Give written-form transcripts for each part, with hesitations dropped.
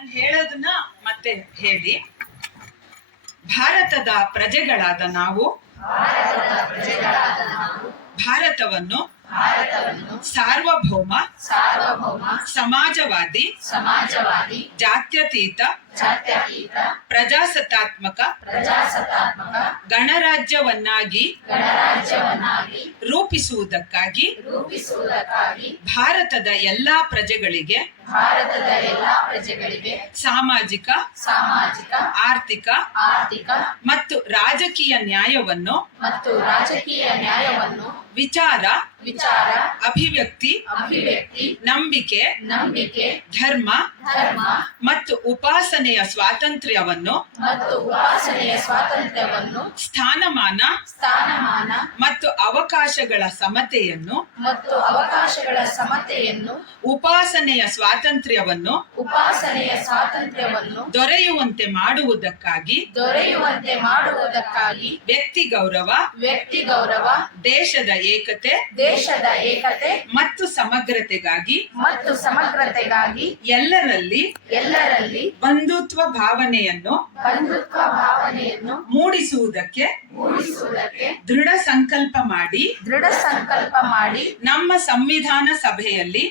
ನಾನು ಹೇಳೋದನ್ನ ಮತ್ತೆ ಹೇಳಿ. ಭಾರತದ ಪ್ರಜೆಗಳಾದ ನಾವು ಭಾರತವನ್ನು ಸಾರ್ವಭೌಮ ಸಮಾಜವಾದಿ ಜಾತ್ಯತೀತ ಪ್ರಜಾಸತ್ತಾತ್ಮಕ ಗಣರಾಜ್ಯವನ್ನಾಗಿ ರೂಪಿಸುವುದಕ್ಕಾಗಿ ಭಾರತದ ಎಲ್ಲಾ ಪ್ರಜೆಗಳಿಗೆ ಸಾಮಾಜಿಕ ಆರ್ಥಿಕ ಮತ್ತು ರಾಜಕೀಯ ನ್ಯಾಯವನ್ನು ವಿಚಾರ ಅಭಿವ್ಯಕ್ತಿ ನಂಬಿಕೆ ಧರ್ಮ ಮತ್ತು ಉಪಾಸನೆಯ ಸ್ವಾತಂತ್ರ್ಯವನ್ನು ಸ್ಥಾನಮಾನ ಮತ್ತು ಅವಕಾಶಗಳ ಸಮತೆಯನ್ನು ಉಪಾಸನೆಯ ಸ್ವಾತಂತ್ರ್ಯವನ್ನು ದೊರೆಯುವಂತೆ ಮಾಡುವುದಕ್ಕಾಗಿ ವ್ಯಕ್ತಿ ಗೌರವ ದೇಶದ ಏಕತೆ ಮತ್ತು ಸಮಗ್ರತೆಗಾಗಿ ಎಲ್ಲರಲ್ಲಿ ಬಂಧುತ್ವ ಭಾವನೆಯನ್ನು ಮೂಡಿಸುವುದಕ್ಕೆ ದೃಢ ಸಂಕಲ್ಪ ಮಾಡಿ ನಮ್ಮ ಸಂವಿಧಾನ ಸಭೆಯಲ್ಲಿ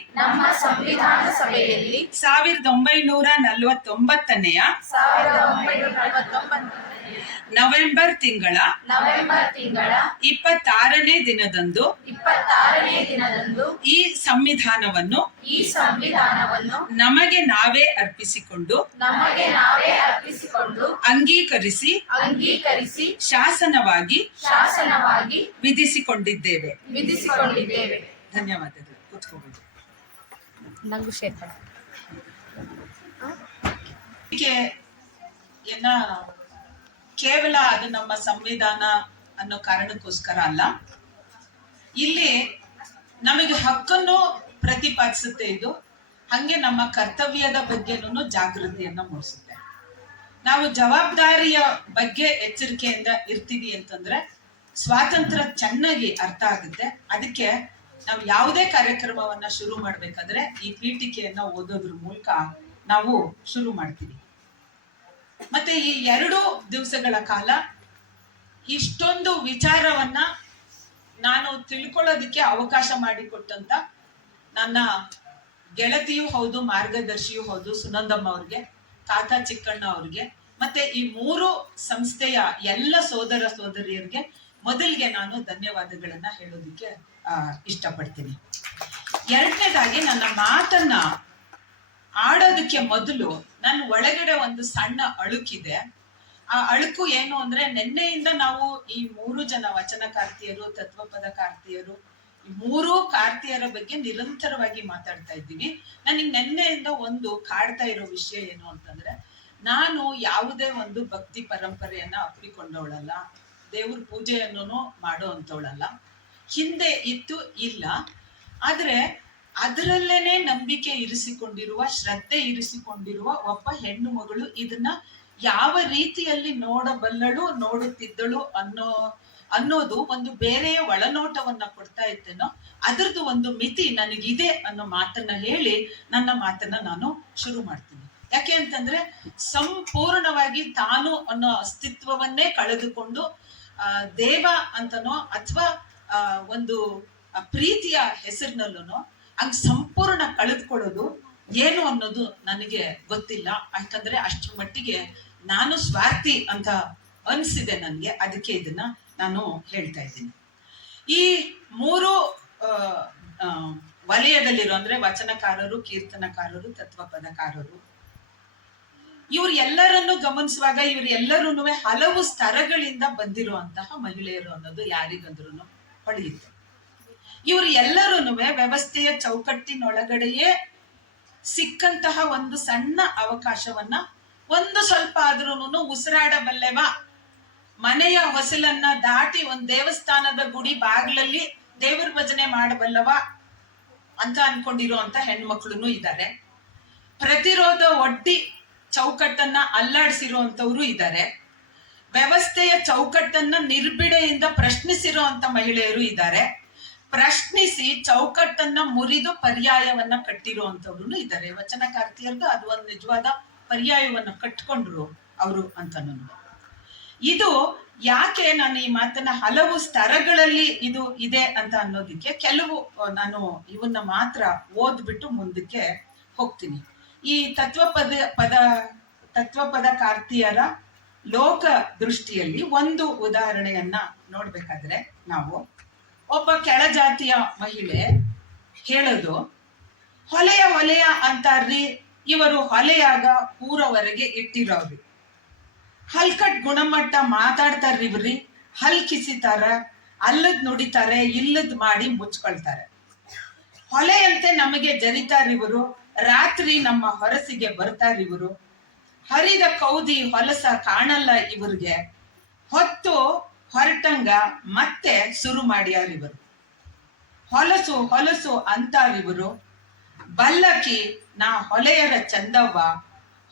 1949ನೆಯ ನವೆಂಬರ್ ತಿಂಗಳ 26ನೇ ದಿನದಂದು ಈ ಸಂವಿಧಾನವನ್ನು ನಮಗೆ ನಾವೇ ಅರ್ಪಿಸಿಕೊಂಡು ಅಂಗೀಕರಿಸಿ ಶಾಸನವಾಗಿ ವಿಧಿಸಿಕೊಂಡಿದ್ದೇವೆ. ಧನ್ಯವಾದಗಳು. ಕೂತ್ಕೋಬಹುದು. ಕೇವಲ ಅದು ನಮ್ಮ ಸಂವಿಧಾನ ಅನ್ನೋ ಕಾರಣಕ್ಕೋಸ್ಕರ ಅಲ್ಲ, ಇಲ್ಲಿ ನಮಗೆ ಹಕ್ಕನ್ನು ಪ್ರತಿಪಾದಿಸುತ್ತೆ ಇದು. ಹಂಗೆ ನಮ್ಮ ಕರ್ತವ್ಯದ ಬಗ್ಗೆನೂ ಜಾಗೃತಿಯನ್ನ ಮೂಡಿಸುತ್ತೆ. ನಾವು ಜವಾಬ್ದಾರಿಯ ಬಗ್ಗೆ ಎಚ್ಚರಿಕೆಯಿಂದ ಇರ್ತೀವಿ ಅಂತಂದ್ರೆ ಸ್ವಾತಂತ್ರ್ಯ ಚೆನ್ನಾಗಿ ಅರ್ಥ ಆಗುತ್ತೆ. ಅದಕ್ಕೆ ನಾವು ಯಾವುದೇ ಕಾರ್ಯಕ್ರಮವನ್ನ ಶುರು ಮಾಡ್ಬೇಕಾದ್ರೆ ಈ ಪೀಠಿಕೆಯನ್ನ ಓದೋದ್ರ ಮೂಲಕ ನಾವು ಶುರು ಮಾಡ್ತೀವಿ. ಮತ್ತೆ ಈ 2 ದಿವಸಗಳ ಕಾಲ ಇಷ್ಟೊಂದು ವಿಚಾರವನ್ನ ನಾನು ತಿಳ್ಕೊಳ್ಳೋದಕ್ಕೆ ಅವಕಾಶ ಮಾಡಿಕೊಟ್ಟಂತ ನನ್ನ ಗೆಳತಿಯೂ ಹೌದು, ಮಾರ್ಗದರ್ಶಿಯೂ ಹೌದು, ಸುನಂದಮ್ಮ ಅವ್ರಿಗೆ, ಕಾಕಾ ಚಿಕ್ಕಣ್ಣ ಅವ್ರಿಗೆ, ಮತ್ತೆ ಈ 3 ಸಂಸ್ಥೆಯ ಎಲ್ಲ ಸೋದರ ಸೋದರಿಯರಿಗೆ ಮೊದಲಿಗೆ ನಾನು ಧನ್ಯವಾದಗಳನ್ನ ಹೇಳೋದಕ್ಕೆ ಇಷ್ಟಪಡ್ತೀನಿ. ಎರಡನೇದಾಗಿ ನನ್ನ ಮಾತನ್ನ ಆಡೋದಕ್ಕೆ ಮೊದಲು ನನ್ನ ಒಳಗಡೆ ಒಂದು ಸಣ್ಣ ಅಳುಕಿದೆ. ಆ ಅಳುಕು ಏನು ಅಂದ್ರೆ, ನಿನ್ನೆಯಿಂದ ನಾವು ಈ 3 ಜನ ವಚನಕಾರ್ತಿಯರು, ತತ್ವಪದಕಾರ್ತಿಯರು, ಈ 3 ಕಾರ್ತಿಯರ ಬಗ್ಗೆ ನಿರಂತರವಾಗಿ ಮಾತಾಡ್ತಾ ಇದ್ದೀವಿ. ನನಗೆ ನಿನ್ನೆಯಿಂದ ಒಂದು ಕಾಡ್ತಾ ಇರೋ ವಿಷಯ ಏನು ಅಂತಂದ್ರೆ, ನಾನು ಯಾವುದೇ ಒಂದು ಭಕ್ತಿ ಪರಂಪರೆಯನ್ನ ಅಪ್ಪಿಕೊಂಡವಳಲ್ಲ, ದೇವ್ರ ಪೂಜೆಯನ್ನು ಮಾಡೋ ಅಂತವಳಲ್ಲ. ಹಿಂದೆ ಇತ್ತು, ಇಲ್ಲ. ಆದ್ರೆ ಅದರಲ್ಲೇನೆ ನಂಬಿಕೆ ಇರಿಸಿಕೊಂಡಿರುವ, ಶ್ರದ್ಧೆ ಇರಿಸಿಕೊಂಡಿರುವ ಒಬ್ಬ ಹೆಣ್ಣು ಮಗಳು ಇದನ್ನ ಯಾವ ರೀತಿಯಲ್ಲಿ ನೋಡಬಲ್ಲಳು, ನೋಡುತ್ತಿದ್ದಳು ಅನ್ನೋದು ಒಂದು ಬೇರೆಯ ಒಳನೋಟವನ್ನ ಕೊಡ್ತಾ ಇತ್ತೇನೋ, ಅದರದ್ದು ಒಂದು ಮಿತಿ ನನಗಿದೆ ಅನ್ನೋ ಮಾತನ್ನ ಹೇಳಿ ನನ್ನ ಮಾತನ್ನ ನಾನು ಶುರು ಮಾಡ್ತೀನಿ. ಯಾಕೆ ಅಂತಂದ್ರೆ, ಸಂಪೂರ್ಣವಾಗಿ ತಾನು ಅನ್ನೋ ಅಸ್ತಿತ್ವವನ್ನೇ ಕಳೆದುಕೊಂಡು ದೇವ ಅಂತನೋ ಅಥವಾ ಒಂದು ಪ್ರೀತಿಯ ಹೆಸರಿನಲ್ಲೂ ಹಂಗ್ ಸಂಪೂರ್ಣ ಕಳೆದುಕೊಳ್ಳೋದು ಏನು ಅನ್ನೋದು ನನಗೆ ಗೊತ್ತಿಲ್ಲ. ಯಾಕಂದ್ರೆ ಅಷ್ಟರ ಮಟ್ಟಿಗೆ ನಾನು ಸ್ವಾರ್ಥಿ ಅಂತ ಅನ್ಸಿದೆ ನನ್ಗೆ. ಅದಕ್ಕೆ ಇದನ್ನ ನಾನು ಹೇಳ್ತಾ ಇದ್ದೀನಿ. ಈ 3 ವಲಯದಲ್ಲಿರೋ ಅಂದ್ರೆ ವಚನಕಾರರು, ಕೀರ್ತನಕಾರರು, ತತ್ವಪದಕಾರರು, ಇವ್ರು ಎಲ್ಲರನ್ನು ಗಮನಿಸುವಾಗ ಇವರೆಲ್ಲರೂ ಹಲವು ಸ್ತರಗಳಿಂದ ಬಂದಿರುವಂತಹ ಮಹಿಳೆಯರು ಅನ್ನೋದು ಯಾರಿಗಂದ್ರೂ ಹೊಳೆಯುತ್ತೆ. ಇವರು ಎಲ್ಲರೂ ವ್ಯವಸ್ಥೆಯ ಚೌಕಟ್ಟಿನೊಳಗಡೆಯೇ ಸಿಕ್ಕಂತಹ ಒಂದು ಸಣ್ಣ ಅವಕಾಶವನ್ನ ಒಂದು ಸ್ವಲ್ಪ ಆದ್ರೂ ಉಸಿರಾಡಬಲ್ಲೆವಾ, ಮನೆಯ ಹೊಸಲನ್ನ ದಾಟಿ ಒಂದು ದೇವಸ್ಥಾನದ ಗುಡಿ ಬಾಗ್ಲಲ್ಲಿ ದೇವರ ಭಜನೆ ಮಾಡಬಲ್ಲವ ಅಂತ ಅನ್ಕೊಂಡಿರುವಂತ ಹೆಣ್ಮಕ್ಳು ಇದ್ದಾರೆ. ಪ್ರತಿರೋಧ ಒಡ್ಡಿ ಚೌಕಟ್ಟನ್ನ ಅಲ್ಲಾಡಿಸಿರುವಂತವ್ರು ಇದ್ದಾರೆ. ವ್ಯವಸ್ಥೆಯ ಚೌಕಟ್ಟನ್ನ ನಿರ್ಬಿಡೆಯಿಂದ ಪ್ರಶ್ನಿಸಿರುವಂತ ಮಹಿಳೆಯರು ಇದ್ದಾರೆ. ಪ್ರಶ್ನಿಸಿ ಚೌಕಟ್ಟನ್ನ ಮುರಿದು ಪರ್ಯಾಯವನ್ನ ಕಟ್ಟಿರುವಂತವ್ರು ಇದ್ದಾರೆ. ವಚನಕಾರ್ತಿಯರ್ದು ಅದು ಒಂದು ನಿಜವಾದ ಪರ್ಯಾಯವನ್ನು ಕಟ್ಕೊಂಡ್ರು ಅವರು ಅಂತನೂ. ಇದು ಯಾಕೆ ನಾನು ಈ ಮಾತನ್ನ ಹಲವು ಸ್ತರಗಳಲ್ಲಿ ಇದು ಇದೆ ಅಂತ ಅನ್ನೋದಕ್ಕೆ ಕೆಲವು ನಾನು ಇವನ್ನ ಮಾತ್ರ ಓದ್ಬಿಟ್ಟು ಮುಂದಕ್ಕೆ ಹೋಗ್ತೀನಿ. ಈ ತತ್ವಪದಕಾರ್ತಿಯರ ಲೋಕ ದೃಷ್ಟಿಯಲ್ಲಿ ಒಂದು ಉದಾಹರಣೆಯನ್ನ ನೋಡ್ಬೇಕಾದ್ರೆ ನಾವು ಒಬ್ಬ ಕೆಳಜಾತಿಯ ಮಹಿಳೆ ಹೇಳೋದು, ಹೊಲೆಯ ಅಂತಾರ್ರಿ, ಇವರು ಹೊಲೆಯಾಗ ಊರವರೆಗೆ ಇಟ್ಟಿರೋರು, ಹಲ್ಕಟ್ ಗುಣಮಟ್ಟ ಮಾತಾಡ್ತಾರ್ರಿ ಇವ್ರಿ, ಹಲ್ ಕಿಸಿತಾರ, ಅಲ್ಲದ್ ನುಡಿತಾರೆ, ಇಲ್ಲದ್ ಮಾಡಿ ಮುಚ್ಕೊಳ್ತಾರೆ, ಹೊಲೆಯಂತೆ ನಮಗೆ ಜರಿತಾರಿವರು, ರಾತ್ರಿ ನಮ್ಮ ಹೊರಸಿಗೆ ಬರ್ತಾರಿವರು, ಹರಿದ ಕೌದಿ ಹೊಲಸ ಕಾಣಲ್ಲ ಇವ್ರಿಗೆ, ಹೊತ್ತು ಹೊರಟಂಗ ಮತ್ತೆ ಶುರು ಮಾಡ್ಯಾರಿವರು, ಹೊಲಸು ಅಂತಾರಿವರು, ಬಲ್ಲಕಿ ನಾ ಹೊಲೆಯರ ಚಂದವ್ವ,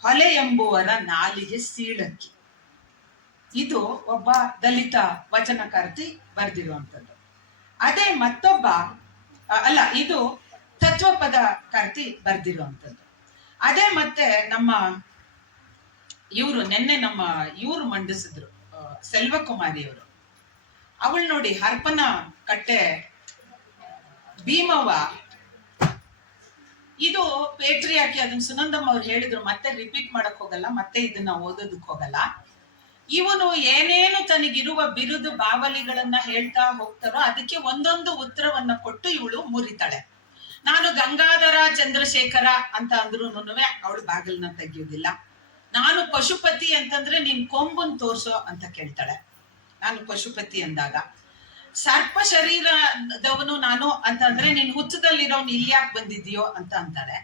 ಹೊಲೆ ಎಂಬುವರ ನಾಲಿಗೆ ಸೀಳಕ್ಕಿ. ಇದು ಒಬ್ಬ ದಲಿತ ವಚನಕಾರ್ತಿ ಬರೆದಿರುವಂಥದ್ದು. ಅದೇ ಮತ್ತೊಬ್ಬ ಇದು ತತ್ವಪದಕಾರ್ತಿ ಬರೆದಿರುವಂಥದ್ದು. ಅದೇ ಮತ್ತೆ ನಮ್ಮ ಇವರು ಮಂಡಿಸಿದ್ರು, ಸೆಲ್ವಕುಮಾರಿಯವರು. ಅವಳು ನೋಡಿ, ಹರಪನ ಕಟ್ಟೆ ಭೀಮವ್ವ, ಇದು ಪೇಟ್ರಿಯಾಕಿ, ಅದನ್ನ ಸುನಂದಮ್ಮ ಅವ್ರು ಹೇಳಿದ್ರು, ಮತ್ತೆ ರಿಪೀಟ್ ಮಾಡಕ್ ಹೋಗಲ್ಲ, ಮತ್ತೆ ಇದನ್ನ ಓದೋದಕ್ ಹೋಗಲ್ಲ. ಇವನು ಏನೇನು ತನಗಿರುವ ಬಿರುದು ಬಾವಲಿಗಳನ್ನ ಹೇಳ್ತಾ ಹೋಗ್ತಾರೋ ಅದಕ್ಕೆ ಒಂದೊಂದು ಉತ್ತರವನ್ನ ಕೊಟ್ಟು ಇವಳು ಮುರಿತಾಳೆ. ನಾನು ಗಂಗಾಧರ ಚಂದ್ರಶೇಖರ ಅಂತ ಅಂದ್ರೂನುವೆ ಅವಳು ಬಾಗಿಲನ್ನ ತೆಗಿಯೋದಿಲ್ಲ. ನಾನು ಪಶುಪತಿ ಅಂತಂದ್ರೆ ನೀನ್ ಕೊಂಬನ್ ತೋರ್ಸೋ ಅಂತ ಕೇಳ್ತಾಳೆ. ನಾನು ಪಶುಪತಿ ಅಂದಾಗ, ಸರ್ಪ ಶರೀರದವನು ನಾನು ಅಂತಂದ್ರೆ ನೀನ್ ಹುಚ್ಚದಲ್ಲಿರೋನ್ ಇಲ್ಲಿ ಯಾಕೆ ಬಂದಿದ್ಯೋ ಅಂತ ಅಂತಾಳೆ.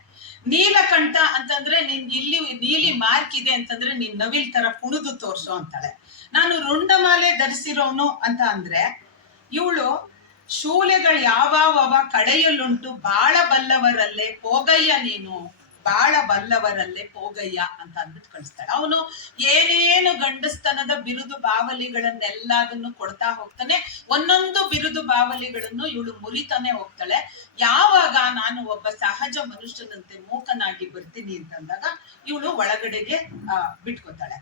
ನೀಲಕಂಠ ಅಂತಂದ್ರೆ ನಿನ್ ಇಲ್ಲಿ ನೀಲಿ ಮಾರ್ಕ್ ಇದೆ ಅಂತಂದ್ರೆ ನೀನ್ ನವಿಲ್ ತರ ಕುಣಿದು ತೋರ್ಸೋ ಅಂತಾಳೆ. ನಾನು ರುಂಡಮಾಲೆ ಧರಿಸಿರೋನು ಅಂತ ಅಂದ್ರೆ ಇವಳು ಶೂಲೆಗಳು ಯಾವಾವ ಕಡೆಯಲ್ಲುಂಟು, ಬಾಳ ಬಲ್ಲವರಲ್ಲೇ ಪೋಗಯ್ಯ ನೀನು, ಬಾಳ ಬಲ್ಲವರಲ್ಲೇ ಪೋಗಯ್ಯ ಅಂತ ಅಂದ್ಬಿಟ್ಟು ಕಳಿಸ್ತಾಳೆ. ಅವನು ಏನೇನು ಗಂಡಸ್ತನದ ಬಿರುದು ಬಾವಲಿಗಳನ್ನೆಲ್ಲದನ್ನು ಕೊಡ್ತಾ ಹೋಗ್ತಾನೆ. ಒಂದೊಂದು ಬಿರುದು ಬಾವಲಿಗಳನ್ನು ಇವಳು ಮುರಿತಾನೆ ಹೋಗ್ತಾಳೆ. ಯಾವಾಗ ನಾನು ಒಬ್ಬ ಸಹಜ ಮನುಷ್ಯನಂತೆ ಮೂಕನಾಗಿ ಬರ್ತೀನಿ ಅಂತಂದಾಗ ಇವಳು ಒಳಗಡೆಗೆ ಬಿಟ್ಕೋತಾಳೆ.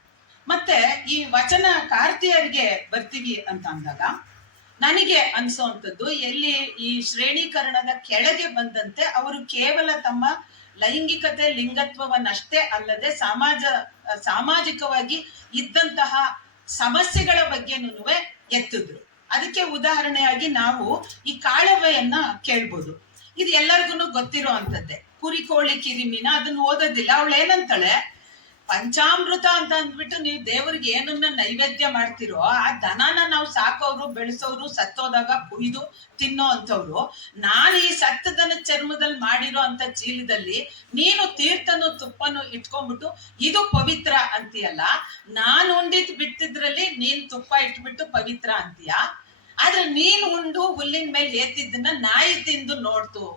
ಮತ್ತೆ ಈ ವಚನ ಕಾರ್ತಿಯರಿಗೆ ಬರ್ತೀವಿ ಅಂತ ಅಂದಾಗ ನನಗೆ ಅನ್ಸೋಂಥದ್ದು, ಎಲ್ಲಿ ಈ ಶ್ರೇಣೀಕರಣದ ಕೆಳಗೆ ಬಂದಂತೆ ಅವರು ಕೇವಲ ತಮ್ಮ ಲೈಂಗಿಕತೆ ಲಿಂಗತ್ವವನ್ನಷ್ಟೇ ಅಲ್ಲದೆ ಸಾಮಾಜಿಕವಾಗಿ ಇದ್ದಂತಹ ಸಮಸ್ಯೆಗಳ ಬಗ್ಗೆನೂ ಎತ್ತಿದ್ರು. ಅದಕ್ಕೆ ಉದಾಹರಣೆಯಾಗಿ ನಾವು ಈ ಕಾಳವೆಯನ್ನ ಕೇಳ್ಬೋದು. ಇದು ಎಲ್ಲರಿಗೂ ಗೊತ್ತಿರೋ ಅಂತದ್ದೇ. ಕುರಿ ಕೋಳಿ ಕಿರಿಮೀನ ಅದನ್ನ ಓದೋದಿಲ್ಲ. ಅವಳು ಏನಂತಾಳೆ, ಪಂಚಾಮೃತ ಅಂತ ಅಂದ್ಬಿಟ್ಟು ನೀವು ದೇವರಿಗೆ ಏನನ್ನ ನೈವೇದ್ಯ ಮಾಡ್ತಿರೋ ಆ ದನನ ನಾವು ಸಾಕೋರು ಬೆಳೆಸೋರು ಸತ್ತೋದಾಗ ಕುಯ್ದು ತಿನ್ನೋ ಅಂತವ್ರು, ನಾನು ಈ ಸತ್ತದನ ಚರ್ಮದಲ್ಲಿ ಮಾಡಿರೋ ಅಂತ ಚೀಲದಲ್ಲಿ ನೀನು ತೀರ್ಥನು ತುಪ್ಪನು ಇಟ್ಕೊಂಡ್ಬಿಟ್ಟು ಇದು ಪವಿತ್ರ ಅಂತೀಯಲ್ಲ, ನಾನು ಉಂಡಿದ್ ಬಿಟ್ಟಿದ್ರಲ್ಲಿ ನೀನ್ ತುಪ್ಪ ಇಟ್ಬಿಟ್ಟು ಪವಿತ್ರ ಅಂತೀಯ, ಆದ್ರೆ ನೀನ್ ಉಂಡು ಹುಲ್ಲಿನ ಮೇಲೆ ಏತಿದ್ದನ್ನ ನಾಯಿ ತಿಂದು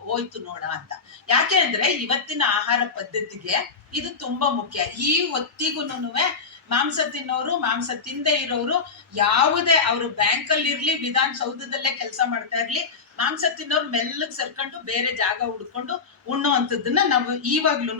ಹೋಯ್ತು ನೋಡ ಅಂತ. ಯಾಕೆ ಅಂದ್ರೆ ಇವತ್ತಿನ ಆಹಾರ ಪದ್ಧತಿಗೆ ಇದು ತುಂಬಾ ಮುಖ್ಯ. ಈ ಹೊತ್ತಿಗೂನುವೆ ಮಾಂಸ ತಿನ್ನೋರು, ಮಾಂಸ ತಿಂದೇ ಇರೋರು, ಯಾವುದೇ ಅವರು ಬ್ಯಾಂಕಲ್ಲಿ ಇರ್ಲಿ, ವಿಧಾನಸೌಧದಲ್ಲೇ ಕೆಲಸ ಮಾಡ್ತಾ ಇರ್ಲಿ, ಮಾಂಸ ತಿನ್ನೋರು ಮೆಲ್ಲಗ್ ಸರ್ಕೊಂಡು ಬೇರೆ ಜಾಗ ಹುಡ್ಕೊಂಡು ಉಣ್ಣೋ ಅಂತದನ್ನ ನಾವು ಈವಾಗ್ಲೂ